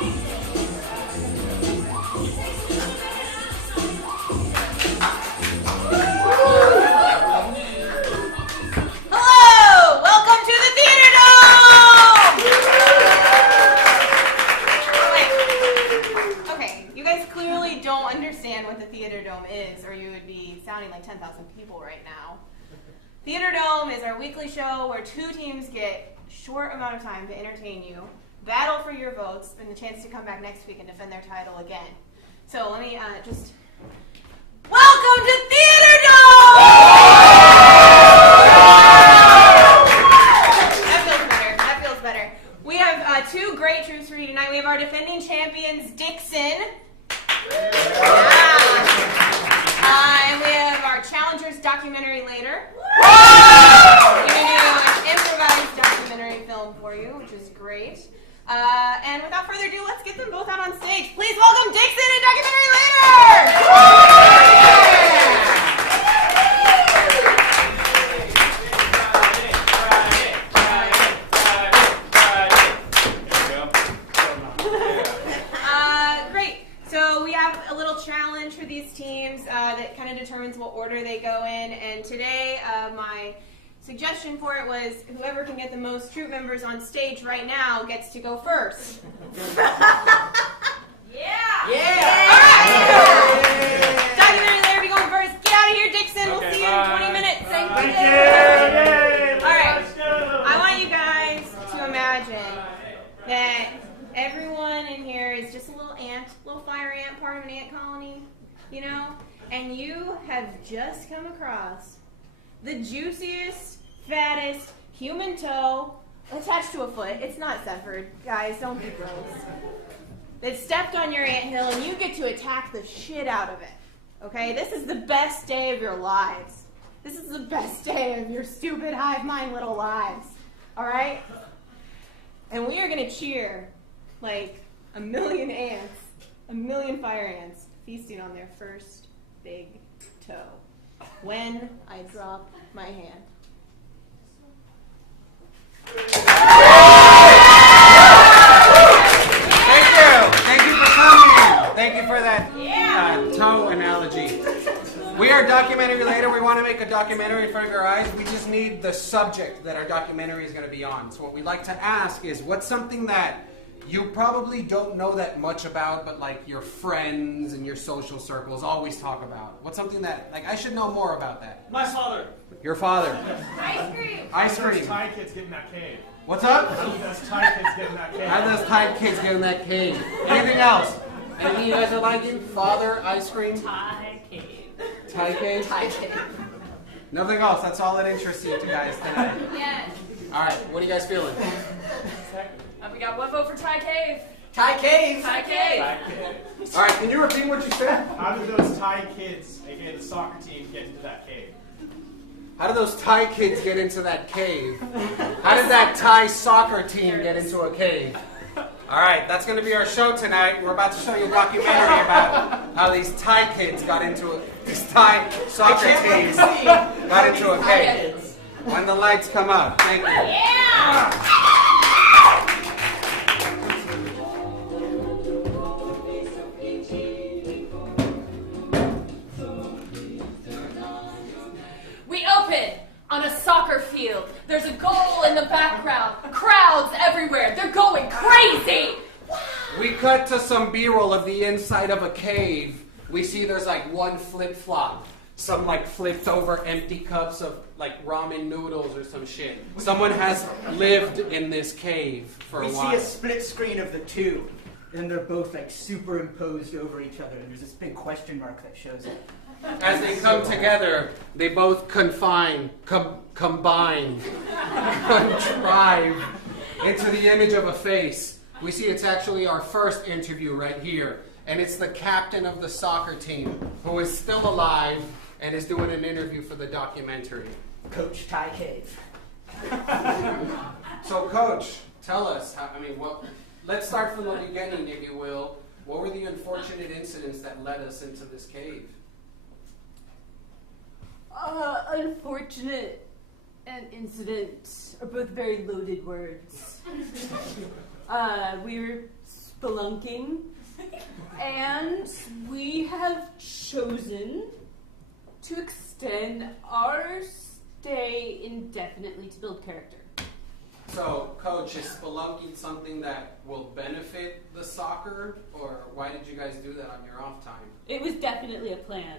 Hello! Welcome to the Theater Dome! Wait. Okay, you guys clearly don't understand what the Theater Dome is, or you would be sounding like 10,000 people right now. Theater Dome is our weekly show where two teams get a short amount of time to entertain you, battle for your votes, and the chance to come back next week and defend their title again. So let me just... Welcome to Theater Dome! That feels better. We have two great troops for you tonight. We have our defending champions, Dixon. And we have our challengers documentary later. We're going to do an improvised documentary film for you, which is great. And without further ado, let's get them both out on stage. Please welcome Dixon and documentary later! Great. So we have a little challenge for these teams that kind of determines what order they go in. And today, my suggestion for it was whoever can get the most troop members on stage right now gets to go first. Yeah! All right! Documentary later, be going first. Get out of here, Dixon. We'll see you in 20 minutes. Thank you. All right. I want you guys to imagine that everyone in here is just a little ant, little fire ant, part of an ant colony, you know? And you have just come across the juiciest, fattest human toe attached to a foot. It's not severed. Guys, don't be gross. That stepped on your anthill, and you get to attack the shit out of it. Okay? This is the best day of your lives. This is the best day of your stupid hive mind little lives. All right? And we are going to cheer like a million ants, a million fire ants, feasting on their first big toe when I drop my hand. Thank you for coming. Thank you for that toe analogy. We are documentary later. We want to make a documentary in front of your eyes. We just need the subject that our documentary is going to be on. So what we'd like to ask is, what's something that you probably don't know that much about, but like your friends and your social circles always talk about? What's something that, like, I should know more about that? My father. Your father. Ice cream. Ice How do cream. those Thai kids get in that cave? What's up? How do those Thai kids get in that cave? How do those Thai kids get in that cave? Anything else? Anything you guys are liking? Father, ice cream? Thai cave. Thai cave? Thai cave. Nothing else. That's all that interests you two guys tonight. Yes. All right. What are you guys feeling? We got one vote for Thai cave. Thai cave. Thai cave. Thai kids. All right. Can you repeat what you said? How did those Thai kids, aka the soccer team, get into that cave? How did those Thai kids get into that cave? How did that Thai soccer team get into a cave? All right. That's going to be our show tonight. We're about to show you a documentary about how these Thai kids got into it. These Thai soccer teams got into a cave. When the lights come up. Thank you. Yeah. We open on a soccer field. There's a goal in the background. Crowds everywhere. They're going crazy. We cut to some B-roll of the inside of a cave. We see there's like one flip-flop. Some like flipped over empty cups of like ramen noodles or some shit. Someone has lived in this cave for a We while. see a split screen of the two, and they're both like superimposed over each other, and there's this big question mark that shows up. As they come together, they both combine, contrive into the image of a face. We see it's actually our first interview right here. And it's the captain of the soccer team who is still alive and is doing an interview for the documentary. Coach Thai Cave. So, Coach, tell us, let's start from the beginning, if you will. What were the unfortunate incidents that led us into this cave? Unfortunate and incident are both very loaded words. We were spelunking, and we have chosen to extend our stay indefinitely to build character. So, Coach, is spelunking something that will benefit the soccer, or why did you guys do that on your off time? It was definitely a plan.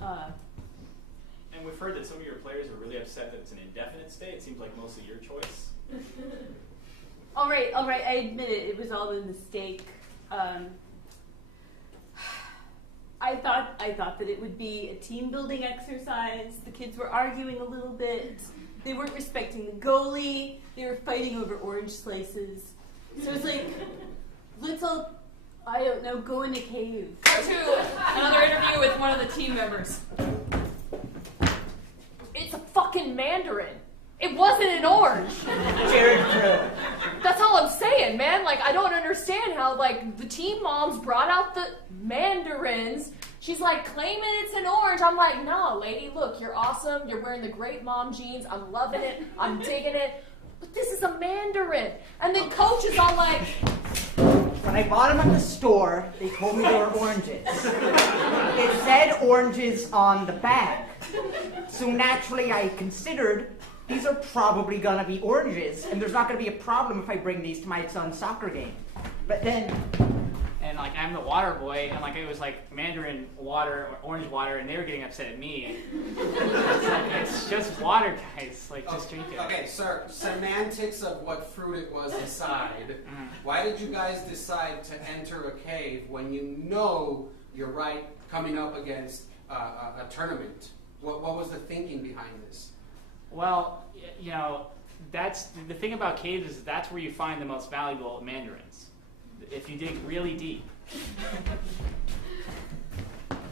And we've heard that some of your players are really upset that it's an indefinite stay. It seems like mostly your choice. All right, I admit it. It was all a mistake. I thought that it would be a team-building exercise. The kids were arguing a little bit. They weren't respecting the goalie. They were fighting over orange slices. So it's like, let's all, I don't know, go in a cave. Cut to another interview with one of the team members. It's a fucking mandarin. It wasn't an orange. Jared Crow. That's all I'm saying, man. Like, I don't understand how, like, the team moms brought out the mandarins. She's like, claiming it's an orange. I'm like, no, lady, look, you're awesome. You're wearing the great mom jeans. I'm loving it. I'm digging it. But this is a mandarin. And then Coach is all like, When I bought them at the store, they told me they were oranges. It said oranges on the bag. So naturally I considered these are probably gonna be oranges, and there's not gonna be a problem if I bring these to my son's soccer game. But then, and like I'm the water boy, and like it was like mandarin water or orange water, and they were getting upset at me. It's like, it's just water, guys. Like just drink it. Okay, sir, semantics of what fruit it was aside, why did you guys decide to enter a cave when you know you're right coming up against a tournament? What was the thinking behind this? Well, you know, that's the thing about caves is that's where you find the most valuable mandarins. If you dig really deep.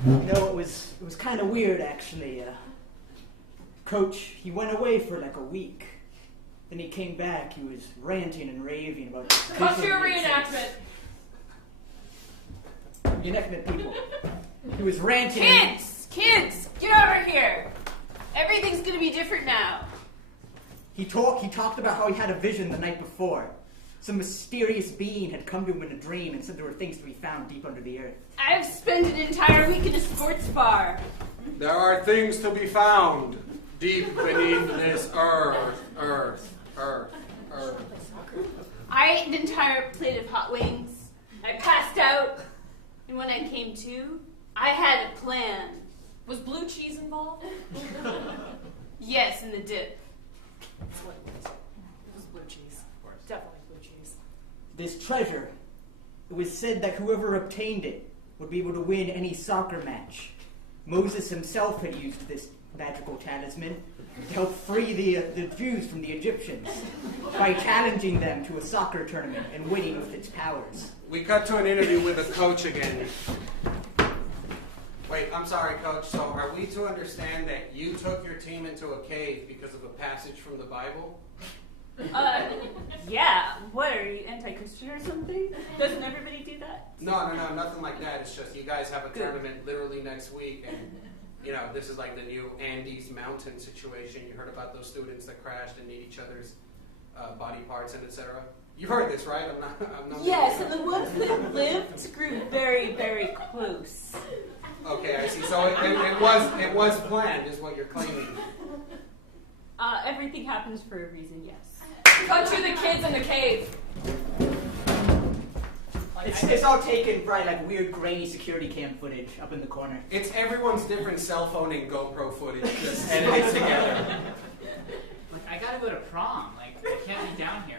it was kind of weird actually. Coach, he went away for like a week. Then he came back, he was ranting and raving about this cut to vision a he had reenactment. seen. Reenactment people. He was ranting. Kids, get over here. Everything's gonna be different now. He talked about how he had a vision the night before. Some mysterious being had come to him in a dream and said there were things to be found deep under the earth. I've spent an entire week in a sports bar. There are things to be found deep beneath this earth. I ate an entire plate of hot wings. I passed out, and when I came to, I had a plan. Was blue cheese involved? Yes, in the dip. That's what it was. It was blue cheese. Definitely blue cheese. This treasure, it was said that whoever obtained it would be able to win any soccer match. Moses himself had used this magical talisman to help free the Jews from the Egyptians by challenging them to a soccer tournament and winning with its powers. We cut to an interview with a coach again. Wait, I'm sorry, Coach. So are we to understand that you took your team into a cave because of a passage from the Bible? Yeah. What, are you anti-Christian or something? Doesn't everybody do that? No, nothing like that. It's just you guys have a tournament literally next week, and you know this is like the new Andes Mountain situation. You heard about those students that crashed and need each other's body parts and etc. You've heard this, right? I'm not. Yes, and the ones that lived grew very, very close. Okay, I see. So it was planned, is what you're claiming. Everything happens for a reason, yes. Cut to the kids in the cave. It's all taken by like weird grainy security cam footage up in the corner. It's everyone's different cell phone and GoPro footage just edited together. Like I gotta go to prom. Like I can't be down here.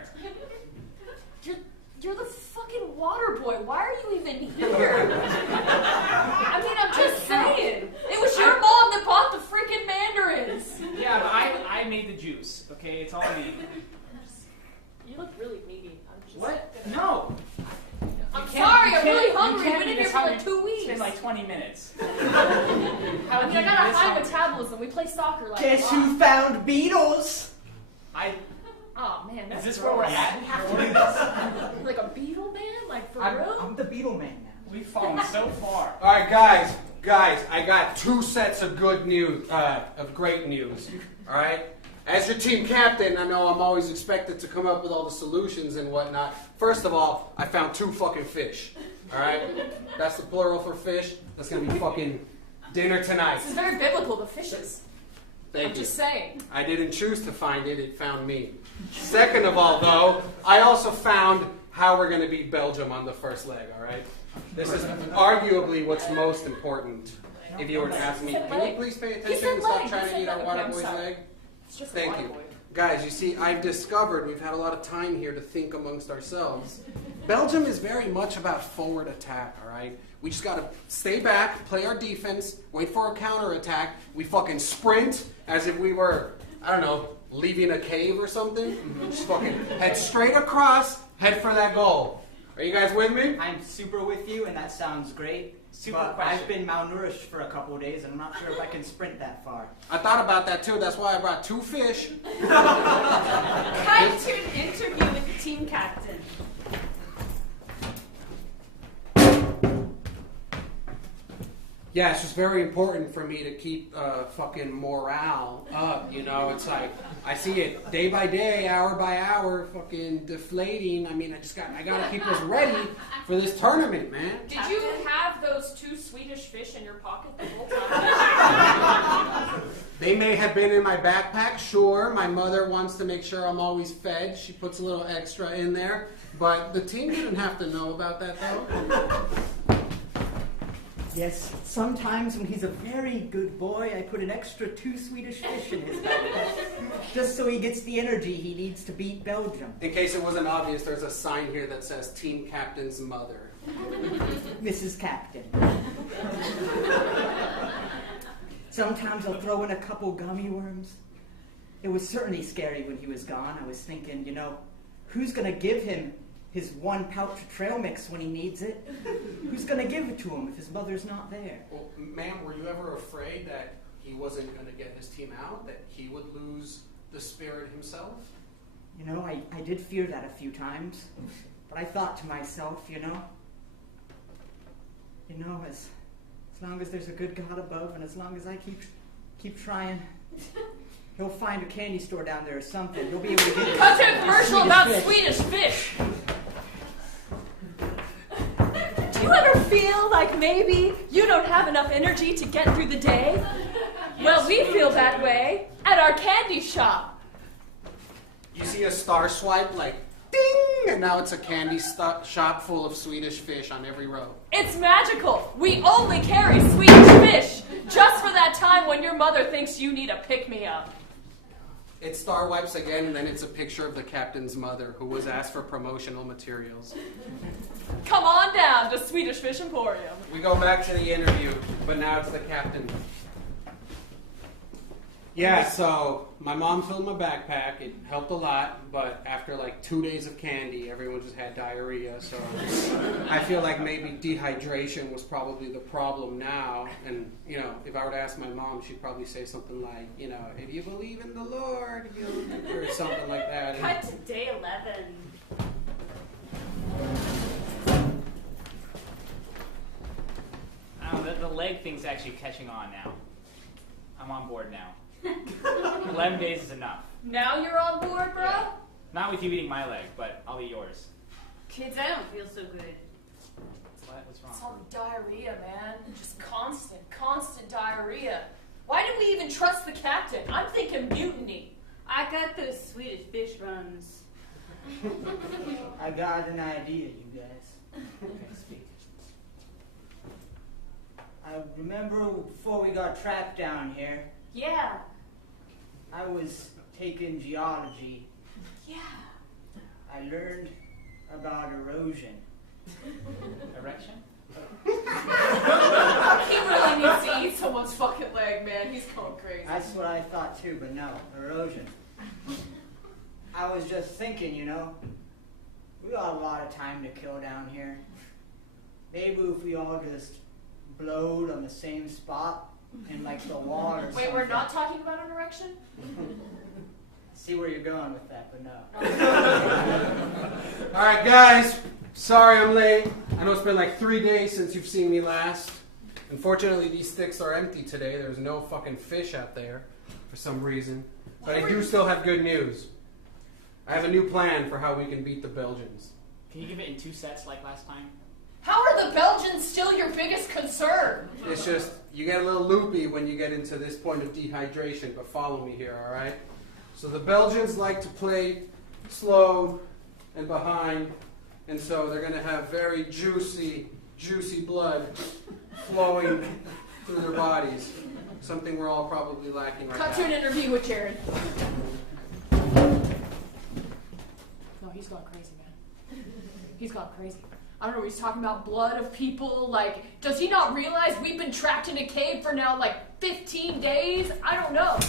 You're the fucking water boy. Why are you even here? I mean, I'm just saying. It was your mom that bought the freaking mandarins. Yeah, but I made the juice. Okay, it's all me. You look really needy. I'm just. What? No. I'm You can't- sorry. you I'm can't- really you hungry. can't I've been in do here this for how like 2 weeks. It's been like 20 minutes. I mean, I got a high metabolism. We play soccer like. Guess who found Beatles? Oh man, that's Is this where we're gross. at? We have to do this. Like a beetle man, like for real. I'm the Beatle man now. We've fallen so far. All right, guys, I got 2 sets of good news, of great news. All right, as your team captain, I know I'm always expected to come up with all the solutions and whatnot. First of all, I found 2 fucking fish. All right? That's the plural for fish. That's going to be fucking dinner tonight. This is very biblical, the fishes. Thank I'm you. just saying. I didn't choose to find it. It found me. Second of all, though, I also found how we're going to beat Belgium on the first leg, all right? This is arguably what's most important. If you were to ask me, can you please pay attention and stop trying to eat our water boy's leg? It's just Thank you. Guys, you see, I've discovered we've had a lot of time here to think amongst ourselves. Belgium is very much about forward attack, all right? We just got to stay back, play our defense, wait for a counterattack. We fucking sprint as if we were, I don't know, leaving a cave or something. Just fucking head straight across, head for that goal. Are you guys with me? I'm super with you, and that sounds great. Super but question. I've been malnourished for a couple of days, and I'm not sure if I can sprint that far. I thought about that too. That's why I brought 2 fish. Cut to an interview with the team captain. Yeah, it's just very important for me to keep fucking morale up, you know. It's like, I see it day by day, hour by hour, fucking deflating. I mean, I gotta keep us ready for this tournament, man. Did you have those 2 Swedish fish in your pocket the whole time? They may have been in my backpack, sure. My mother wants to make sure I'm always fed. She puts a little extra in there. But the team didn't have to know about that, though. Yes, sometimes when he's a very good boy, I put an extra 2 Swedish fish in his belly. Just so he gets the energy he needs to beat Belgium. In case it wasn't obvious, there's a sign here that says Team Captain's Mother. Mrs. Captain. Sometimes I'll throw in a couple gummy worms. It was certainly scary when he was gone. I was thinking, you know, who's going to give him his 1 pouch of trail mix when he needs it? Who's going to give it to him if his mother's not there? Well, ma'am, were you ever afraid that he wasn't going to get his team out, that he would lose the spirit himself? You know, I did fear that a few times. But I thought to myself, you know, as long as there's a good God above and as long as I keep trying, he'll find a candy store down there or something. He'll be able to get it. Cut to a commercial about Swedish fish. Do you ever feel like maybe you don't have enough energy to get through the day? Well, we feel that way at our candy shop. You see a star swipe like, ding! And now it's a candy shop full of Swedish fish on every row. It's magical. We only carry Swedish fish just for that time when your mother thinks you need a pick-me-up. It star wipes again, and then it's a picture of the captain's mother, who was asked for promotional materials. Come on down to Swedish Fish Emporium. We go back to the interview, but now it's the captain. Yeah, so my mom filled my backpack. It helped a lot, but after like 2 days of candy, everyone just had diarrhea. So I feel like maybe dehydration was probably the problem now. And, you know, if I were to ask my mom, she'd probably say something like, you know, if you believe in the Lord, you'll, or something like that. Cut to day 11. I don't know, the leg thing's actually catching on now. I'm on board now. 11 days is enough. Now you're on board, bro? Yeah. Not with you eating my leg, but I'll eat yours. Kids, I don't feel so good. What? What's It's wrong? all the diarrhea, man. Just constant diarrhea. Why did we even trust the captain? I'm thinking mutiny. I got those Swedish fish runs. I got an idea, you guys. Okay, speak. I remember before we got trapped down here, Yeah. I was taking geology. Yeah. I learned about erosion. Erection? He really needs to eat someone's fucking leg, man. He's going crazy. That's what I thought too, but no, erosion. I was just thinking, you know, we got a lot of time to kill down here. Maybe if we all just blowed on the same spot in like the wall or something. Wait, we're not talking about an erection? See where you're going with that, but no. All right, guys. Sorry I'm late. I know it's been like 3 days since you've seen me last. Unfortunately, these sticks are empty today. There's no fucking fish out there for some reason. But I do still have good news. I have a new plan for how we can beat the Belgians. Can you give it in 2 sets like last time? How are the Belgians still your biggest concern? It's just, you get a little loopy when you get into this point of dehydration, but follow me here, all right? So the Belgians like to play slow and behind, and so they're going to have very juicy blood flowing through their bodies. Something we're all probably lacking right now. Cut to an interview with Jared. No, he's gone crazy, man. He's gone crazy. I don't know what he's talking about. Blood of people. Like, does he not realize we've been trapped in a cave for now, like, 15 days? I don't know.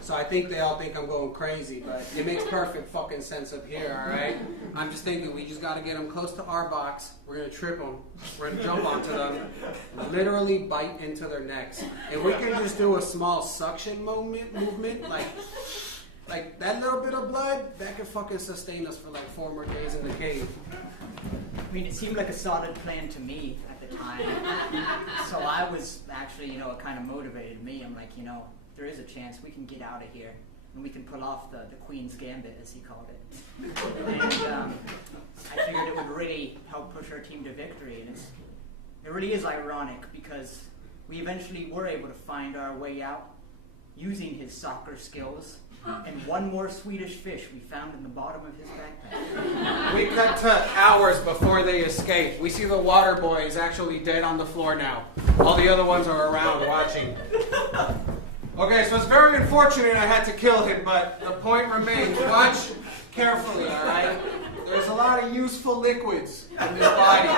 So I think they all think I'm going crazy, but it makes perfect fucking sense up here, all right? I'm just thinking we just got to get them close to our box. We're going to trip them. We're going to jump onto them, literally bite into their necks. If we can just do a small suction movement, like that little bit of blood, that could fucking sustain us for like 4 more days in the cave. I mean, it seemed like a solid plan to me at the time. So I was actually, it kind of motivated me. I'm like, there is a chance we can get out of here and we can pull off the Queen's Gambit, as he called it. And I figured it would really help push our team to victory. And it really is ironic because we eventually were able to find our way out using his soccer skills and one more Swedish fish we found in the bottom of his backpack. We cut to hours before they escaped. We see the water boy is actually dead on the floor now. All the other ones are around watching. Okay, so it's very unfortunate I had to kill him, but the point remains. Watch carefully, all right? There's a lot of useful liquids in this body.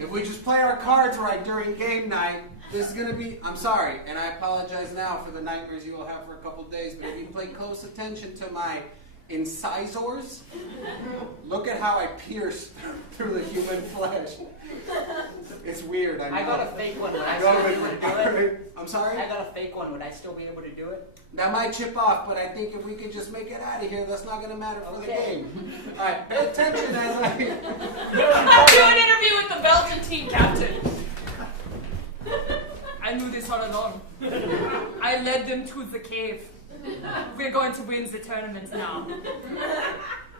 If we just play our cards right during game night, this is going to be... I'm sorry, and I apologize now for the nightmares you will have for a couple days, but if you pay close attention to my incisors, look at how I pierce through the human flesh. It's weird, I know. I got a fake one. Would I still be able to do it? I'm sorry? I got a fake one. Would I still be able to do it? That might chip off, but I think if we can just make it out of here, that's not going to matter for the game. All right, pay attention as I... Do an interview with the Belgian team captain. I knew this all along. I led them to the cave. We're going to win the tournament now.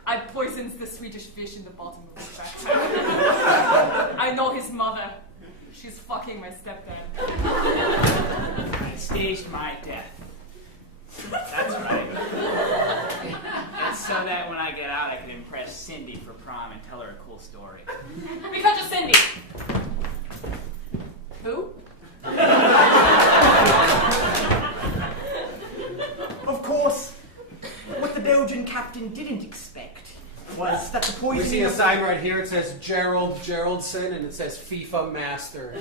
I poisoned the Swedish fish in the bottom of his backpack. I know his mother. She's fucking my stepdad. I staged my death. That's right. It's so that when I get out, I can impress Cindy for prom and tell her a cool story. We cut to Cindy. Who? Of course, what the Belgian captain didn't expect was that the We see poisoning a of sign right here. It says Gerald Geraldson, and it says FIFA Master.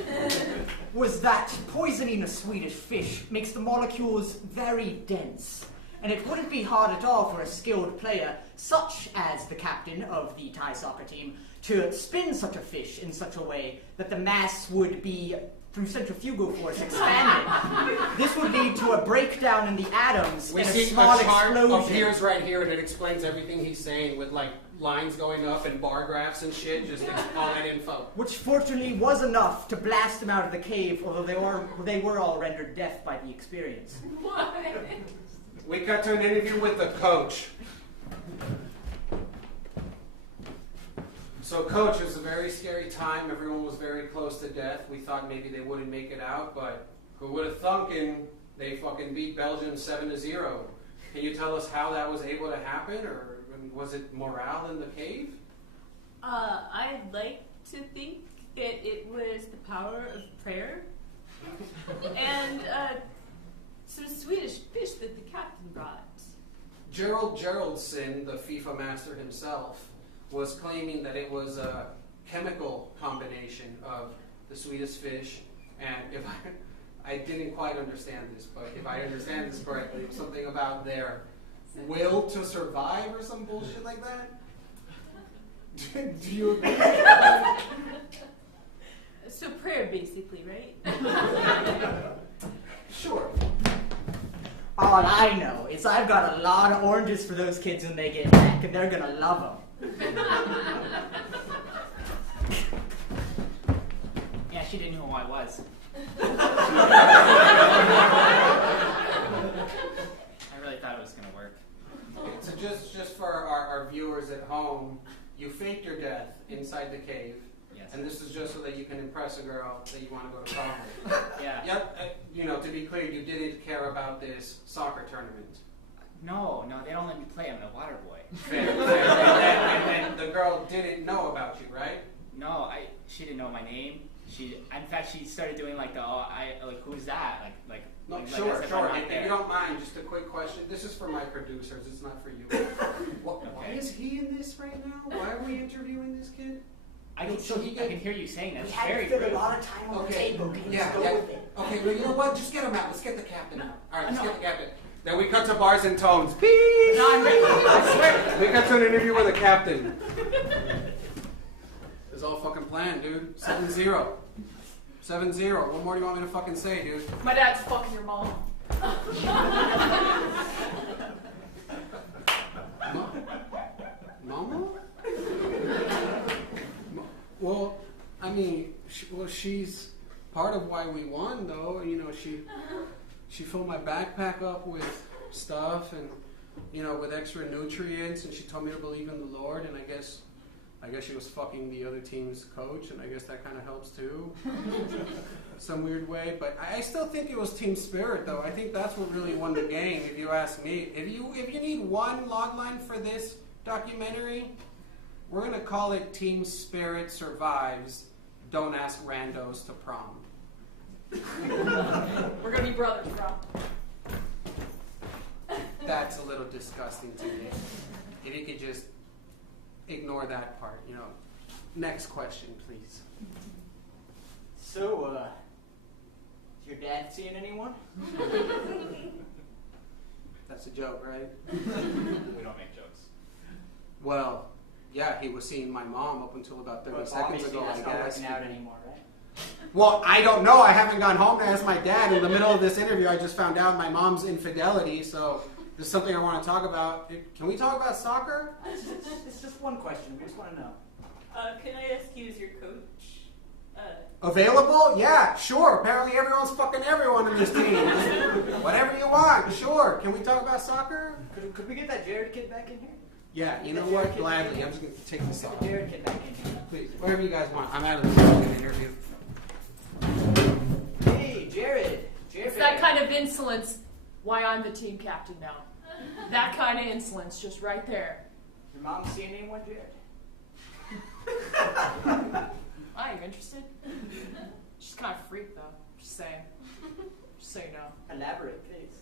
poisoning a Swedish fish makes the molecules very dense. And it wouldn't be hard at all for a skilled player, such as the captain of the Thai soccer team, to spin such a fish in such a way that the mass would be, through centrifugal force, expanded. This would lead to a breakdown in the atoms We and a see small a chart explosion. appears right here, and it explains everything he's saying with like lines going up and bar graphs and shit. Just all that info. Which fortunately was enough to blast them out of the cave, although they were all rendered deaf by the experience. What? We cut to an interview with the coach. So, coach, it was a very scary time. Everyone was very close to death. We thought maybe they wouldn't make it out, but who would have thunkin' they fucking beat Belgium 7-0. Can you tell us how that was able to happen, or was it morale in the cave? I'd like to think that it was the power of prayer and some Swedish fish that the captain brought. Gerald Geraldson, the FIFA master himself, was claiming that it was a chemical combination of the Swedish fish, and if I didn't quite understand this, but if I understand this correctly, it was something about their will to survive or some bullshit like that? Do you agree? So prayer, basically, right? Sure. All I know is I've got a lot of oranges for those kids when they get back, and they're gonna love them. Yeah, she didn't know who I was. home, you faked your death inside the cave. Yes. And this is just so that you can impress a girl that you want to go to prom with. Yeah. Yep. To be clear, you didn't care about this soccer tournament. No, they don't let me play. I'm a water boy. Fair. And then the girl didn't know about you, right? No, she didn't know my name. In fact, she started doing like who's that? No, like sure. as if I'm not If there. you don't mind, just a quick question. This is for my producers. It's not for you. Why is he in this right now? Why are we interviewing this kid? I can hear you saying that. We It's had very to fill rude. a lot of time on the table. Can you just go with it? Okay, well, you know what? Just get him out. Let's get the captain out. All right, let's get the captain. Then we cut to bars and tones. Beep! No, I'm ready. I swear. We cut to an interview with the captain. It's all fucking planned, dude. 7-0. 7-0. What more do you want me to fucking say, dude? My dad's fucking your mom. Mama? Well, I mean, she's part of why we won, though. She filled my backpack up with stuff and, with extra nutrients, and she told me to believe in the Lord, and I guess she was fucking the other team's coach, and I guess that kind of helps too, some weird way. But I still think it was team spirit, though. I think that's what really won the game, if you ask me. If you need one logline for this documentary, we're gonna call it Team Spirit Survives. Don't ask randos to prom. We're gonna be brothers, bro. That's a little disgusting to me. If you could just ignore that part, Next question, please. So, is your dad seeing anyone? That's a joke, right? We don't make jokes. Well, yeah, he was seeing my mom up until about 30 But seconds obviously ago, that's I not guess. working out anymore, right? Well, I don't know. I haven't gone home to ask my dad. In the middle of this interview, I just found out my mom's infidelity, so this is something I want to talk about. Can we talk about soccer? It's just one question. We just want to know. Can I ask you as your coach? Available? Yeah, sure. Apparently everyone's fucking everyone in this team. Whatever you want, sure. Can we talk about soccer? Could we get that Jared kid back in here? Yeah, you know what? Gladly. I'm just going to take this off. Get the Jared kid back in here. Please, whatever you guys want. I'm out of this fucking interview. Hey, Jared. It's that kind of insolence why I'm the team captain now. That kind of insolence just right there. Your mom seeing anyone, Jared? Are you interested? She's kind of freak though. Just saying. Just so you know. Elaborate, please.